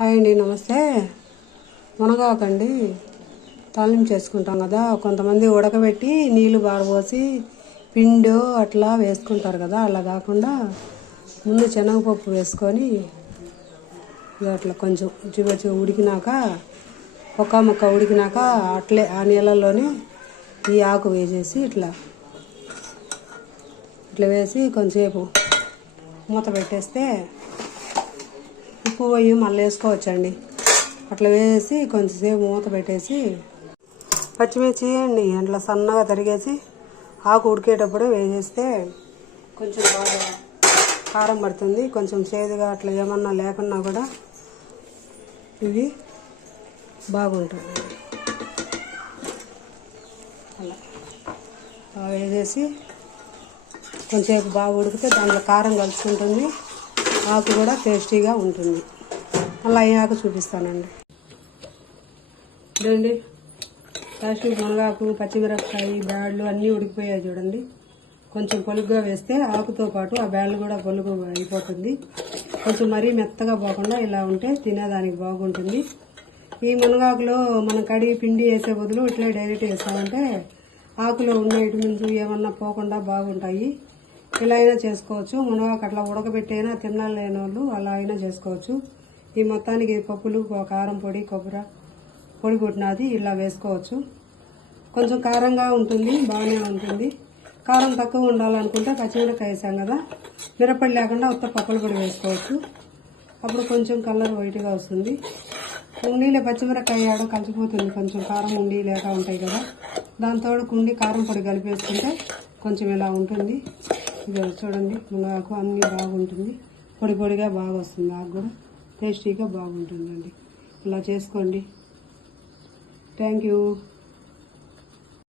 Hi అండి నమస్తే. మునగాకండి. తాలింపు చేసుకుంటాం కదా కొంతమంది ఉడకబెట్టి నీళ్ళు బారబోసి పిండి అట్లా వేసుకుంటారు కదా అలా కాకుండా ముందు శనగపప్పు వేసుకొని అట్లా కొంచెం చివరి ఉడికినాక ఒక్క ముక్క ఉడికినాక అట్లే ఆ నీళ్ళల్లోనే ఈ ఆకు వేసేసి ఇట్లా ఇట్లా వేసి కొంచెంసేపు మూత పెట్టేస్తే ఉప్పు పోయి మళ్ళీ వేసుకోవచ్చండి. అట్లా వేసి కొంచెంసేపు మూత పెట్టేసి పచ్చిమిర్చి అండి అట్లా సన్నగా తరిగేసి ఆకు ఉడికేటప్పుడు వేసేస్తే కొంచెం బాగా కారం పడుతుంది. కొంచెం చేదుగా అట్లా ఏమన్నా లేకున్నా కూడా ఇవి బాగుంటుంది. అలా వేసేసి కొంచెంసేపు బాగా ఉడికితే దాంట్లో కారం కలుసుకుంటుంది. ఆకు కూడా టేస్టీగా ఉంటుంది. అలా ఆకు చూపిస్తానండి. చూడండి కాశ్మీర్ మునగాకు పచ్చిమిరపకాయ బ్యాడ్లు అన్నీ ఉడికిపోయాయి చూడండి. కొంచెం పొలుగ్గా వేస్తే ఆకుతో పాటు ఆ బ్యాడ్లు కూడా పొలుగు అయిపోతుంది. కొంచెం మరీ మెత్తగా పోకుండా ఇలా ఉంటే తినేదానికి బాగుంటుంది. ఈ మునగాకులో మనం కడిగి పిండి వేసే బదులు ఇట్లా డైరెక్ట్ వేస్తామంటే ఆకులో ఉన్న విటమిన్స్ ఏమన్నా పోకుండా బాగుంటాయి. ఇలా అయినా చేసుకోవచ్చు. మునగాకు అట్లా ఉడకబెట్టైనా తినలేని వాళ్ళు అలా అయినా చేసుకోవచ్చు. ఈ మొత్తానికి పప్పులు కారం పొడి కొబ్బరి పొడి కొట్టినది ఇలా వేసుకోవచ్చు. కొంచెం కారంగా ఉంటుంది బాగానే ఉంటుంది. కారం తక్కువ ఉండాలనుకుంటే పచ్చిమిరపకాయ వేసాం కదా. మిరపడి లేకుండా ఉత్త పప్పుల పొడి వేసుకోవచ్చు. అప్పుడు కొంచెం కలర్ వైట్గా వస్తుంది. ఉండిలో పచ్చిమిరపకాయ ఆడ కలిసిపోతుంది. కొంచెం కారం ఉండి లేక ఉంటాయి కదా. దాంతో కుండి కారం పొడి కలిపేసుకుంటే కొంచెం ఇలా ఉంటుంది. ఇది చూడండి మునగాకు అన్నీ బాగుంటుంది. పొడి పొడిగా బాగా వస్తుంది ఆకు కూడా. టేస్టీగా బాగుంటుందండి. ఇలా చేసుకోండి. Thank you